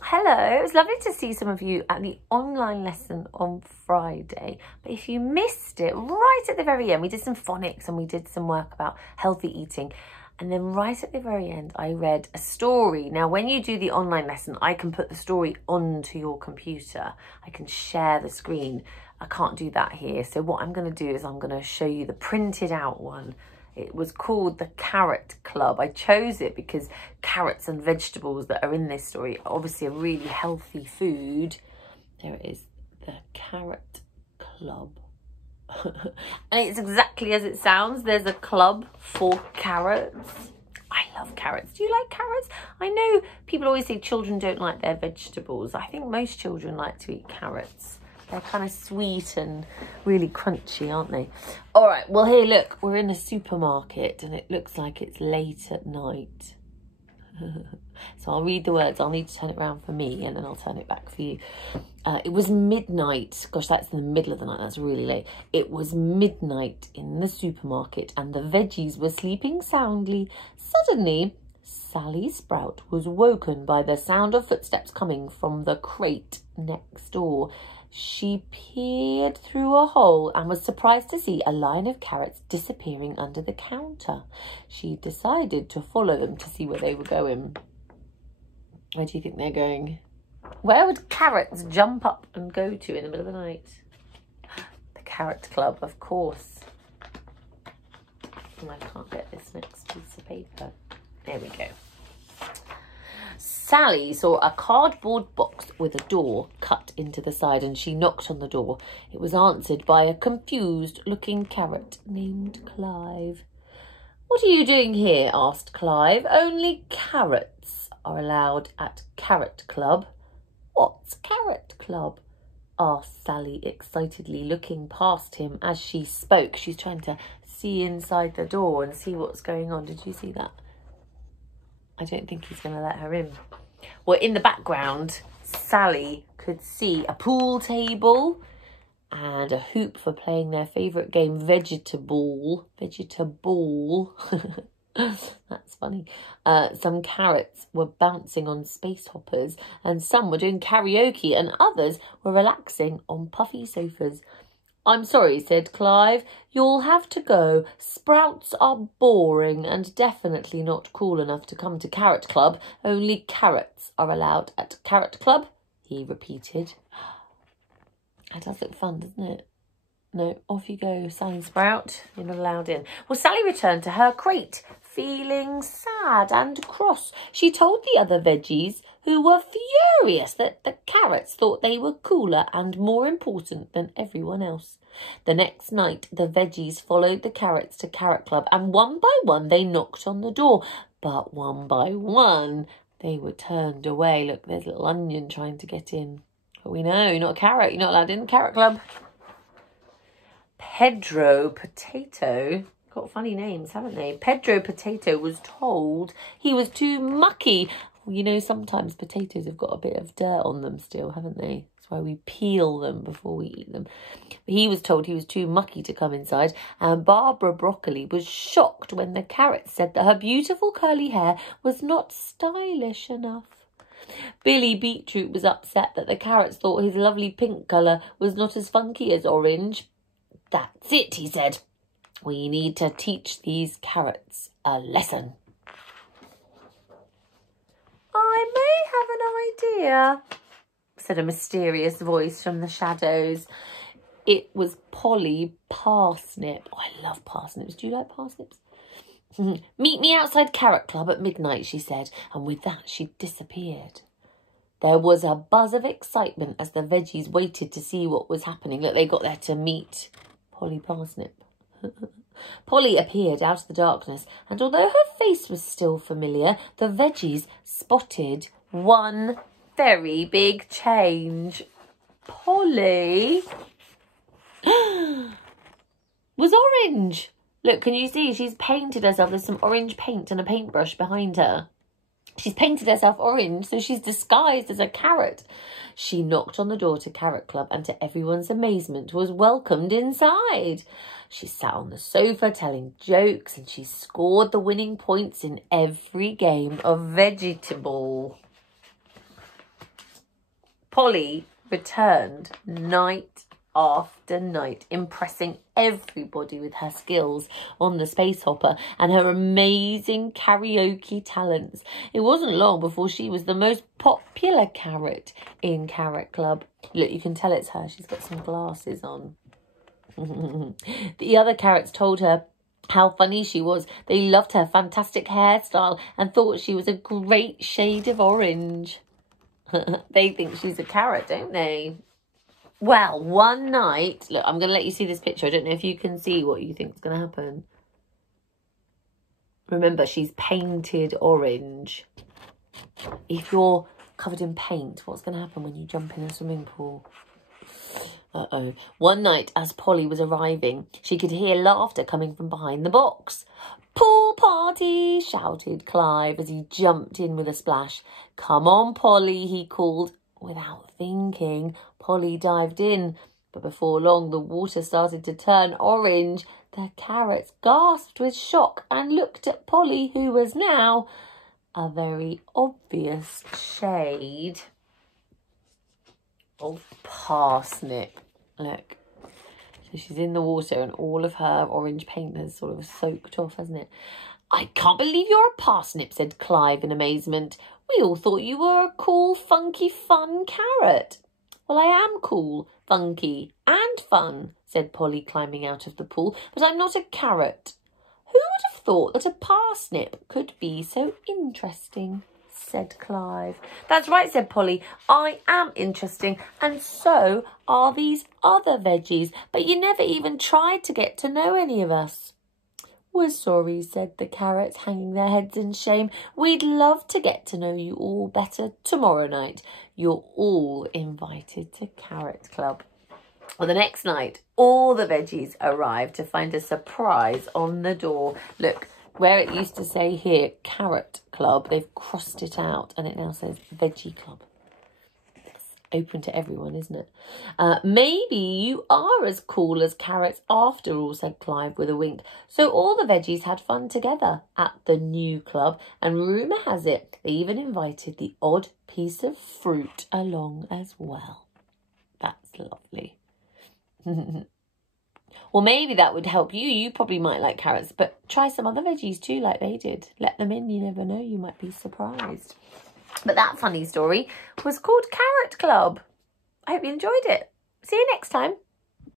Hello, it was lovely to see some of you at the online lesson on Friday. But if you missed it, right at the very end, we did some phonics and we did some work about healthy eating. And then right at the very end, I read a story. Now, when you do the online lesson, I can put the story onto your computer. I can share the screen. I can't do that here. So what I'm going to do is I'm going to show you the printed out one. It was called the Carrot Club. I chose it because carrots and vegetables that are in this story are obviously a really healthy food. There it is, the Carrot Club. And it's exactly as it sounds. There's a club for carrots. I love carrots. Do you like carrots? I know people always say children don't like their vegetables. I think most children like to eat carrots. They're kind of sweet and really crunchy, aren't they? All right, well, here, look, we're in a supermarket and it looks like it's late at night. So I'll read the words. I'll need to turn it around for me and then I'll turn it back for you. It was midnight. Gosh, that's in the middle of the night. That's really late. It was midnight in the supermarket and the veggies were sleeping soundly. Suddenly, Sally Sprout was woken by the sound of footsteps coming from the crate next door. She peered through a hole and was surprised to see a line of carrots disappearing under the counter. She decided to follow them to see where they were going. Where do you think they're going? Where would carrots jump up and go to in the middle of the night? The Carrot Club, of course. Oh, I can't get this next piece of paper. There we go. Sally saw a cardboard box with a door cut into the side and she knocked on the door. It was answered by a confused-looking carrot named Clive. "What are you doing here?" asked Clive. "Only carrots are allowed at Carrot Club." "What's Carrot Club?" asked Sally excitedly, looking past him as she spoke. She's trying to see inside the door and see what's going on. Did you see that? I don't think he's going to let her in. Well, in the background, Sally could see a pool table and a hoop for playing their favourite game, Vegetaball. That's funny. Some carrots were bouncing on space hoppers and some were doing karaoke and others were relaxing on puffy sofas. "I'm sorry," said Clive. "You'll have to go. Sprouts are boring and definitely not cool enough to come to Carrot Club. Only carrots are allowed at Carrot Club," he repeated. That does look fun, doesn't it? No, off you go, Sally Sprout. You're not allowed in. Well, Sally returned to her crate, feeling sad and cross. She told the other veggies, who were furious that the carrots thought they were cooler and more important than everyone else. The next night, the veggies followed the carrots to Carrot Club, and one by one they knocked on the door. But one by one, they were turned away. Look, there's a little onion trying to get in. But we know, you're not a carrot. You're not allowed in the Carrot Club. Pedro Potato, got funny names, haven't they? Pedro Potato was told he was too mucky. Well, you know, sometimes potatoes have got a bit of dirt on them still, haven't they? That's why we peel them before we eat them. But he was told he was too mucky to come inside. And Barbara Broccoli was shocked when the carrot said that her beautiful curly hair was not stylish enough. Billy Beetroot was upset that the carrots thought his lovely pink colour was not as funky as orange. "That's it," he said. "We need to teach these carrots a lesson." "I may have an idea," said a mysterious voice from the shadows. It was Polly Parsnip. Oh, I love parsnips. Do you like parsnips? "Meet me outside Carrot Club at midnight," she said, and with that she disappeared. There was a buzz of excitement as the veggies waited to see what was happening. Look, they got there to meet Polly Parsnip. Polly appeared out of the darkness, and although her face was still familiar, the veggies spotted one very big change. Polly was orange. Look, can you see? She's painted herself. There's some orange paint and a paintbrush behind her. She's painted herself orange, so she's disguised as a carrot. She knocked on the door to Carrot Club and to everyone's amazement was welcomed inside. She sat on the sofa telling jokes and she scored the winning points in every game of Vegetaball. Polly returned night after night, impressing everybody with her skills on the Space Hopper and her amazing karaoke talents. It wasn't long before she was the most popular carrot in Carrot Club. Look, you can tell it's her. She's got some glasses on. The other carrots told her how funny she was. They loved her fantastic hairstyle and thought she was a great shade of orange. They think she's a carrot, don't they? Well, one night, look, I'm going to let you see this picture. I don't know if you can see what you think is going to happen. Remember, she's painted orange. If you're covered in paint, what's going to happen when you jump in a swimming pool? Uh-oh. One night, as Polly was arriving, she could hear laughter coming from behind the box. "Pool party!" shouted Clive as he jumped in with a splash. "Come on, Polly," he called. Without thinking, Polly dived in, but before long the water started to turn orange. The carrots gasped with shock and looked at Polly, who was now a very obvious shade of parsnip. Look, so she's in the water and all of her orange paint has sort of soaked off, hasn't it? "I can't believe you're a parsnip," said Clive in amazement. "We all thought you were a cool, funky, fun carrot." "Well, I am cool, funky and fun," said Polly, climbing out of the pool, "but I'm not a carrot." "Who would have thought that a parsnip could be so interesting?" said Clive. "That's right," said Polly. "I am interesting, and so are these other veggies, but you never even tried to get to know any of us." "We're sorry," said the carrots, hanging their heads in shame. "We'd love to get to know you all better tomorrow night. You're all invited to Carrot Club." Well, the next night, all the veggies arrived to find a surprise on the door. Look, where it used to say here, Carrot Club, they've crossed it out and it now says Veggie Club. It's open to everyone, isn't it? "Maybe you are as cool as carrots after all," said Clive with a wink. So all the veggies had fun together at the new club, and rumour has it they even invited the odd piece of fruit along as well. That's lovely. Well, maybe that would help you. You probably might like carrots, but try some other veggies too, like they did. Let them in. You never know. You might be surprised. But that funny story was called Carrot Club. I hope you enjoyed it. See you next time.